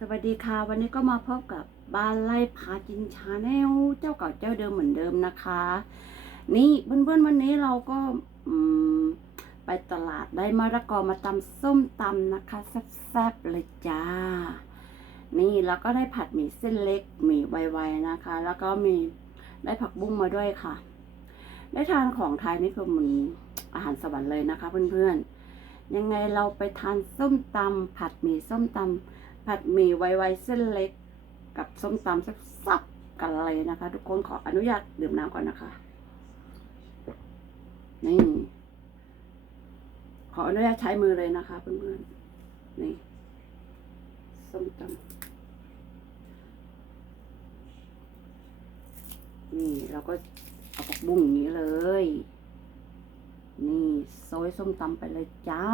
สวัสดีค่ะ วันนี้ก็มาพบกับบ้านไล่พาจินชาแนลเจ้าเก่าเจ้าเดิมเหมือนเดิมนะคะ นี่เพื่อนๆวันนี้เราก็ไปตลาดได้มะละกอมาตำส้มตำนะคะแซ่บๆเลยจ้า นี่แล้วก็ได้ผัดหมี่เส้นเล็กหมี่ไวๆนะคะ แล้วก็มีได้ผักบุ้งมาด้วยค่ะ ได้ทานของไทยนี่คือเหมือนอาหารสวรรค์เลยนะคะ เพื่อนๆยังไงเราไปทานส้มตำผัดหมี่ส้มตำ ผัดหมี่ไวๆเส้นเล็ก กับส้มตำซับๆกันเลยนะคะ ทุกคนขออนุญาตดื่มน้ำก่อนนะคะ นี่ ขออนุญาตใช้มือเลยนะคะเพื่อนๆ นี่ ส้มตำนี่เราก็เอาผักบุ้งอย่างนี้เลย นี่โซยส้มตำไปเลยจ้า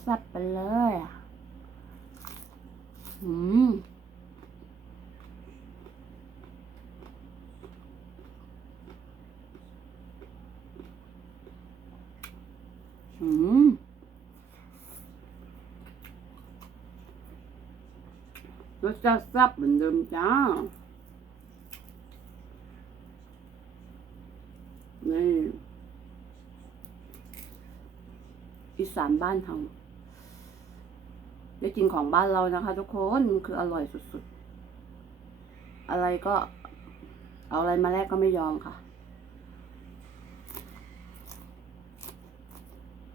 แซ่บๆไปเลยอื มอืมรสชาติซ่บเหมือนเดิมจ้านี่อีสานบ้านเรา ได้กินของบ้านเรานะคะ ทุกคนคืออร่อยสุดๆ อะไรก็ เอาอะไรมาแลกก็ไม่ยอมค่ะ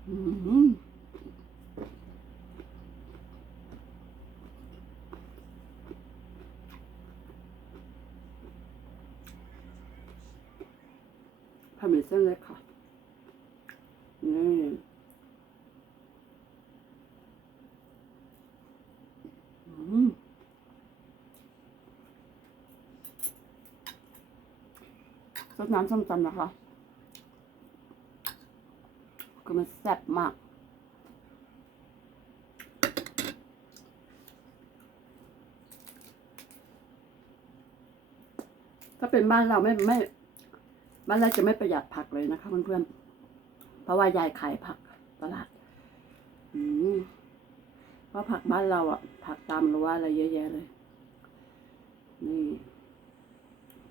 อืมผัดหมี่เส้นเล็กค่ะนี่ อืมซด น้ำส้มตำนะคะ คือมันแซ่บมาก ถ้าเป็นบ้านเราไม่ไม่ บ้านเราจะไม่ประหยัดผักเลยนะคะเพื่อนๆเพราะว่ายายขายผักตลาด อืมเพราะผักบ้านเราอะผักตามรั้วอะไรเยอะแยะเลย นี่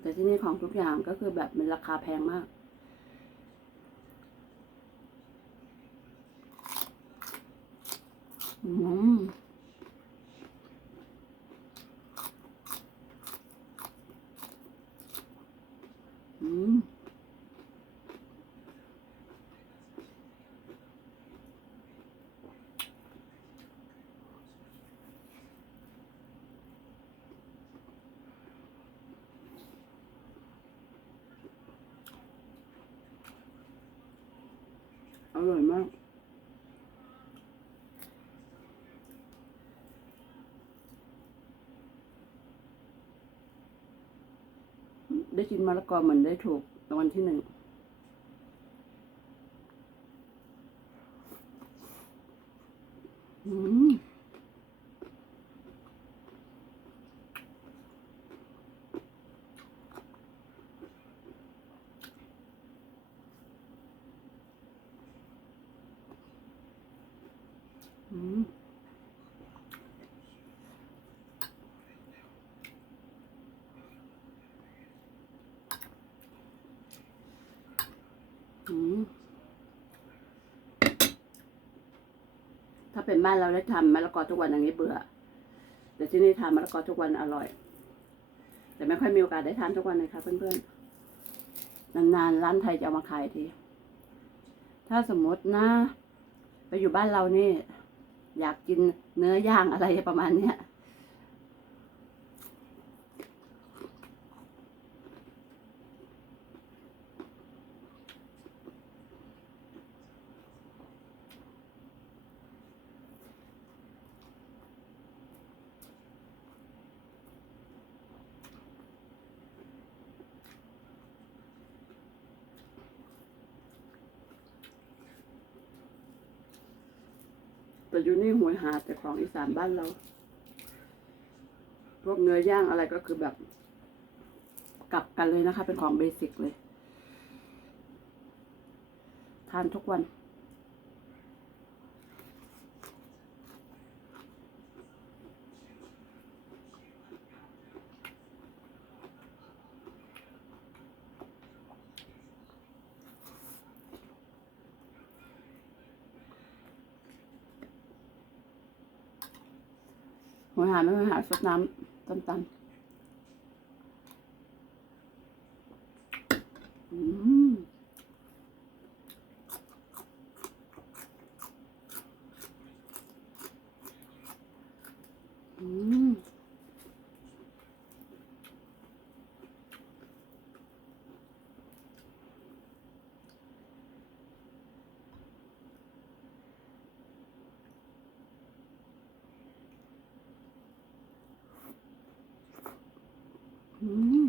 แต่ที่นี่ของทุกอย่างก็คือแบบมันราคาแพงมาก อืม อืม อร่อยมาก ได้กินมะละกอเหมือนได้ถูกรางวัลที่หนึ่ง อืม อืม อืม ถ้าเป็นบ้านเราได้ทำมะละกอทุกวันอย่างนี้เบื่อ แต่ที่นี่ทานมะละกอทุกวันอร่อย แต่ไม่ค่อยมีโอกาสได้ทานทุกวันเลยค่ะเพื่อนๆ นานๆร้านไทยจะเอามาขายที ถ้าสมมตินะ ไปอยู่บ้านเรานี่ อยากกินเนื้อย่างอะไรประมาณเนี้ย แต่อยู่นี่หวยหาแต่ของอีสานบ้านเรา พวกเนื้อย่างอะไรก็คือแบบ กลับกันเลยนะคะ เป็นของเบสิกเลย ทานทุกวัน อ หัวหาไม่หัวหาสดน้ำตำตำอืมอืม อืม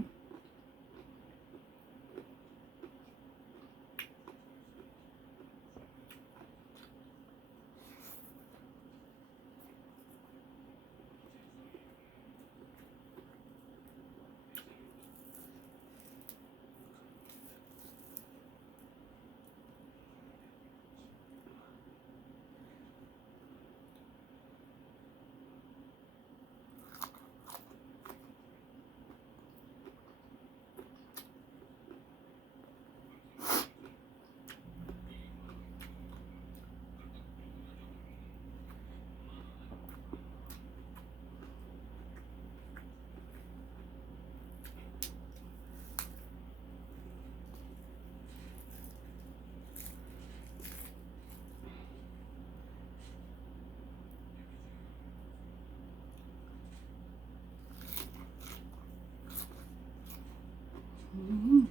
อืม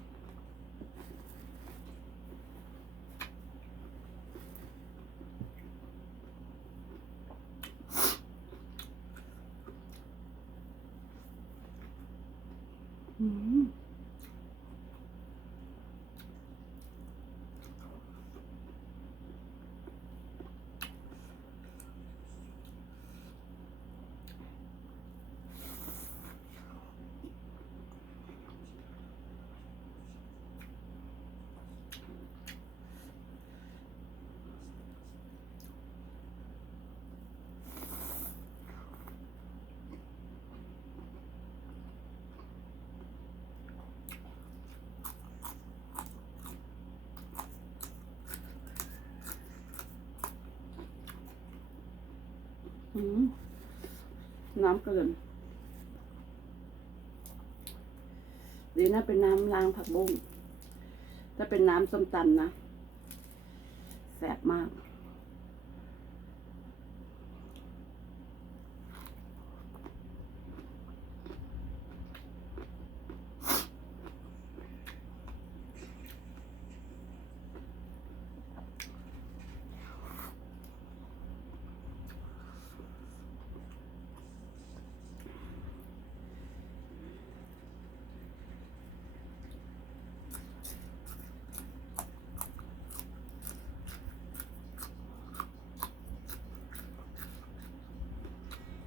อื น้ำเกลือนดีนะเป็นน้ำล้างผักบุ้งถ้าเป็นน้ำส้มตำนะแสบมาก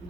อื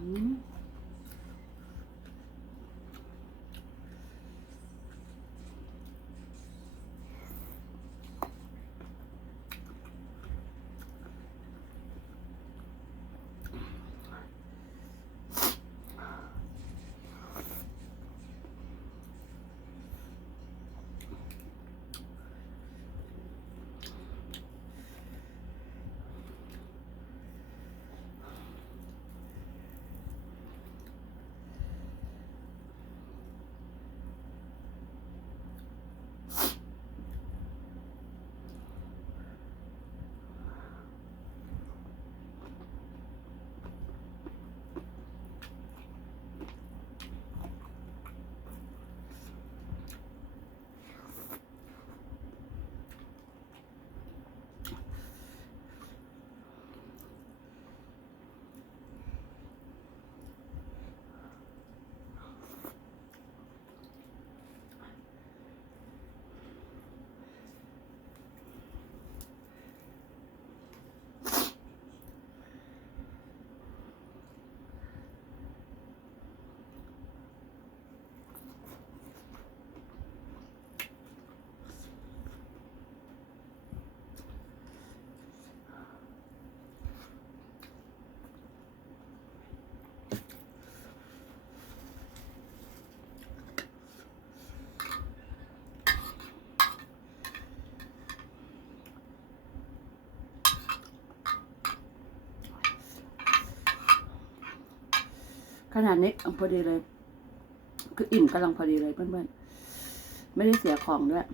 ขนาดนี้กำพอดีเลย คืออิ่มกำลังพอดีเลยเพื่อนๆ ไม่ได้เสียของด้วย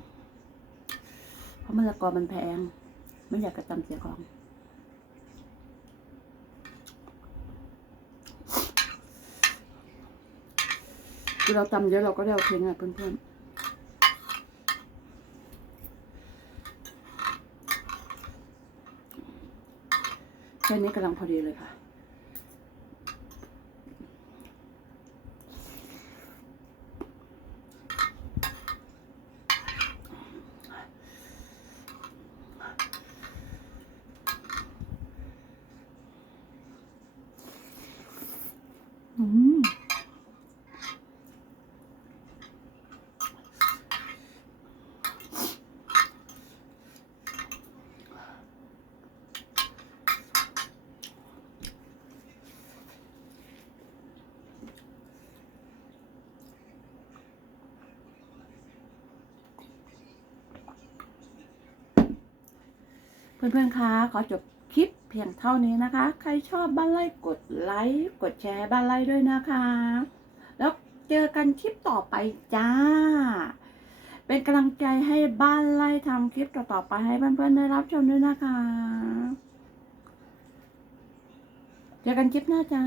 เพราะมะละกอมันแพง ไม่อยากกระตำเสียของ คือเราตำเยอะเราก็ได้เอาเทิ้งอะเพื่อนๆแค่นี้กำลังพอดีเลยค่ะ เพื่อนๆ คะ ขอจบคลิปเพียงเท่านี้นะคะ ใครชอบบ้านไล่กดไลค์ กดแชร์บ้านไล่ด้วยนะคะ แล้วเจอกันคลิปต่อไปจ้า เป็นกำลังใจให้บ้านไล่ทำคลิปต่อๆไปให้เพื่อนๆได้รับชมด้วยนะคะ เจอกันคลิปหน้าจ้า